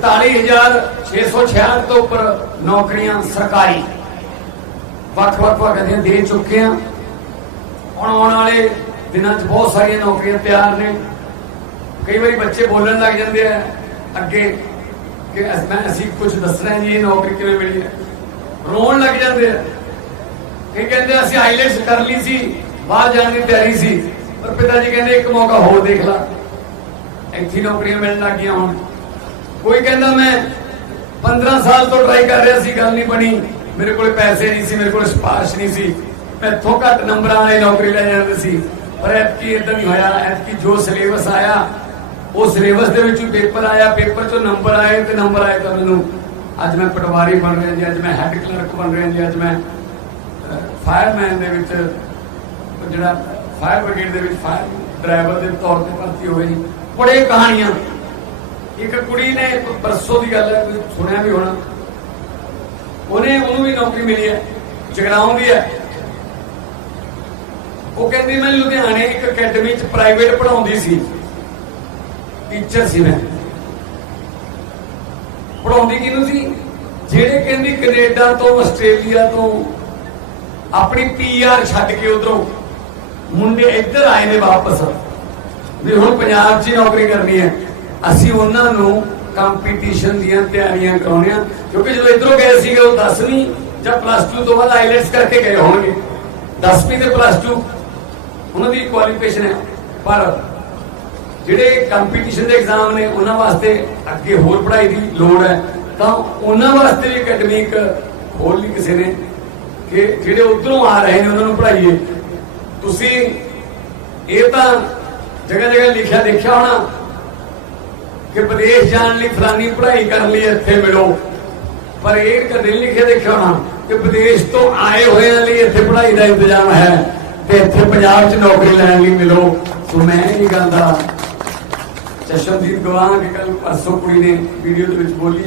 44666 ਤੋਂ ਉੱਪਰ ਨੌਕਰੀਆਂ ਸਰਕਾਰੀ। ਵੱਖ-ਵੱਖ ਵਗਦੀਆਂ ਦੇ ਚੁੱਕੇ ਆ ਹੁਣ ਆਉਣ ਵਾਲੇ ਦਿਨਾਂ 'ਚ ਬਹੁਤ ਸਾਰੀਆਂ ਨੌਕਰੀਆਂ ਤਿਆਰ ਨੇ। ਕਈ ਵਾਰੀ ਬੱਚੇ ਬੋਲਣ ਲੱਗ ਜਾਂਦੇ ਆ ਅੱਗੇ ਕਿ ਮੈਂ ਅਸੀਂ ਕੁਝ ਦੱਸਣਾ ਜੀ ਇਹ ਨੌਕਰੀ ਕਿਵੇਂ ਮਿਲੀ ਹੈ। ਰੋਣ ਲੱਗ ਜਾਂਦੇ ਆ। ਇਹ ਕਹਿੰਦੇ ਅਸੀਂ ਆਈਲੈਟਸ ਕਰ ਲਈ ਸੀ, ਬਾਹਰ ਜਾਣ ਦੀ ਤਿਆਰੀ ਸੀ। ਪਰ ਪਿਤਾ ਜੀ ਕਹਿੰਦੇ, ਇੱਕ ਮੌਕਾ ਹੋਰ ਦੇਖ ਲਾ। ਇੱਥੇ ਨੌਕਰੀਆਂ ਮਿਲਣ ਲੱਗ ਗਈਆਂ ਹੁਣ। ਕੋਈ ਕਹਿੰਦਾ ਮੈਂ 15 ਸਾਲ ਤੋਂ ਟਰਾਈ ਕਰ ਰਿਹਾ ਸੀ, ਗੱਲ ਨਹੀਂ ਬਣੀ। ਮੇਰੇ ਕੋਲ ਪੈਸੇ ਨਹੀਂ ਸੀ, ਮੇਰੇ ਕੋਲ ਸਿਫਾਰਿਸ਼ ਨਹੀਂ ਸੀ। ਮੈਂ ਇੱਥੋਂ ਘੱਟ ਨੰਬਰਾਂ ਵਾਲੀ ਨੌਕਰੀ ਲੈ ਜਾਂਦੇ ਸੀ। ਪਰ ਐਤਕੀ ਇਦਾਂ ਨਹੀਂ ਹੋਇਆ, ਐਤਕੀ ਜੋ ਸਿਲੇਬਸ ਆਇਆ, ਉਹ ਸਿਲੇਬਸ ਦੇ ਵਿੱਚੋਂ ਪੇਪਰ ਆਇਆ ਪੇਪਰ ਚੋਂ ਨੰਬਰ ਆਏ ਤੇ ਨੰਬਰ ਆਏ ਤਾਂ ਮੈਨੂੰ। ਅੱਜ ਮੈਂ ਪਟਵਾਰੀ ਬਣ ਰਿਹਾ ਜੀ, ਅੱਜ ਮੈਂ ਹੈੱਡ ਕਲਰਕ ਬਣ ਰਿਹਾ ਜੀ, ਅੱਜ ਮੈਂ ਫਾਇਰਮੈਨ ਦੇ ਵਿੱਚ, ਜਿਹੜਾ ਫਾਇਰ ਬ੍ਰਿਗੇਡ ਦੇ ਵਿੱਚ ਫਾਇਰ ਡਰਾਈਵਰ ਦੇ ਤੌਰ ਤੇ ਭਰਤੀ ਹੋਏ ਜੀ। ਬੜੇ ਕਹਾਣੀਆਂ। ਇੱਕ ਕੁੜੀ ਨੇ ਪਰਸੋਂ ਦੀ ਗੱਲ ਹੈ ਸੁਣਿਆ ਵੀ ਹੋਣਾ। ਉਹਨੇ ਉਹਨੂੰ ਵੀ ਨੌਕਰੀ ਮਿਲੀ ਹੈ, ਜਗਰਾਉਂ ਦੀ ਹੈ। ਉਹ ਕਹਿੰਦੀ, ਮੈਂ ਲੁਧਿਆਣੇ ਇੱਕ ਅਕੈਡਮੀ ਚ ਪ੍ਰਾਈਵੇਟ ਪੜਾਉਂਦੀ ਸੀ। ਟੀਚਰ ਸੀ ਮੈਂ। ਪੜਾਉਂਦੀ ਕਿਹਨੂੰ ਸੀ? ਜਿਹੜੇ ਕਹਿੰਦੀ ਕੈਨੇਡਾ ਤੋਂ, ਆਸਟ੍ਰੇਲੀਆ ਤੋਂ ਆਪਣੀ ਪੀਆਰ ਛੱਡ ਕੇ ਉਧਰੋਂ ਮੁੰਡੇ ਇੱਧਰ ਆਏ ਨੇ ਵਾਪਸ। ਵੀ ਹੁਣ ਪੰਜਾਬ 'ਚ ਹੀ ਨੌਕਰੀ ਕਰਨੀ ਹੈ। ਅਸੀਂ ਉਹਨਾਂ ਨੂੰ ਕੰਪੀਟੀਸ਼ਨ ਦੀਆਂ ਤਿਆਰੀਆਂ ਕਰਾਉਣੀਆਂ। ਕਿਉਂਕਿ ਜਦੋਂ ਇਧਰੋਂ ਗਏ ਸੀਗੇ, ਉਹ 10ਵੀਂ ਜਾਂ ਪਲੱਸ 2 ਤੋਂ ਬਾਅਦ ਆਈਲੈਟਸ ਕਰਕੇ ਗਏ ਹੋਣਗੇ। 10ਵੀਂ ਤੇ ਪਲੱਸ 2 ਉਹਨਾਂ ਦੀ ਕੁਆਲੀਫਿਕੇਸ਼ਨ ਹੈ। ਪਰ ਜਿਹੜੇ ਕੰਪੀਟੀਸ਼ਨ ਦੇ ਐਗਜ਼ਾਮ ਨੇ, ਉਹਨਾਂ ਵਾਸਤੇ ਅੱਗੇ ਹੋਰ ਪੜ੍ਹਾਈ ਦੀ ਲੋੜ ਹੈ। ਤਾਂ ਉਹਨਾਂ ਵਾਸਤੇ ਵੀ ਅਕੈਡਮਿਕ ਹੋਰ ਲਈ ਕਿਸੇ ਨੇ ਕਿ ਜਿਹੜੇ ਉਧਰੋਂ ਆ ਰਹੇ ਨੇ, ਉਹਨਾਂ ਨੂੰ ਪੜ੍ਹਾਈਏ। ਤੁਸੀਂ ਇਹ ਤਾਂ ਜਗ੍ਹਾ ਜਗ੍ਹਾ ਲਿਖਿਆ ਦੇਖਿਆ ਹੋਣਾ ਕਿ ਵਿਦੇਸ਼ ਜਾਣ ਲਈ ਫਲਾਨੀ ਪੜ੍ਹਾਈ ਕਰਨ ਲਈ ਇੱਥੇ ਮਿਲੋ। ਪਰ ਇਹ ਕਦੇ ਲਿਖੇ ਦੇਖਿਆ ਹੋਣਾ ਕਿ ਵਿਦੇਸ਼ ਤੋਂ ਆਏ ਹੋਇਆਂ ਲਈ ਇੱਥੇ ਪੜ੍ਹਾਈ ਦਾ ਇੰਤਜ਼ਾਮ ਹੈ ਤੇ ਇੱਥੇ ਪੰਜਾਬ 'ਚ ਨੌਕਰੀ ਲੈਣ ਲਈ ਮਿਲੋ। ਸੋ ਮੈਂ ਇਹ ਗੱਲ ਦਾ ਚਸ਼ਮਦੀਦ ਗਵਾਹ ਕਿ ਕੱਲ ਪਰਸੋਂ ਕੁੜੀ ਨੇ ਵੀਡੀਓ ਦੇ ਵਿੱਚ ਬੋਲੀ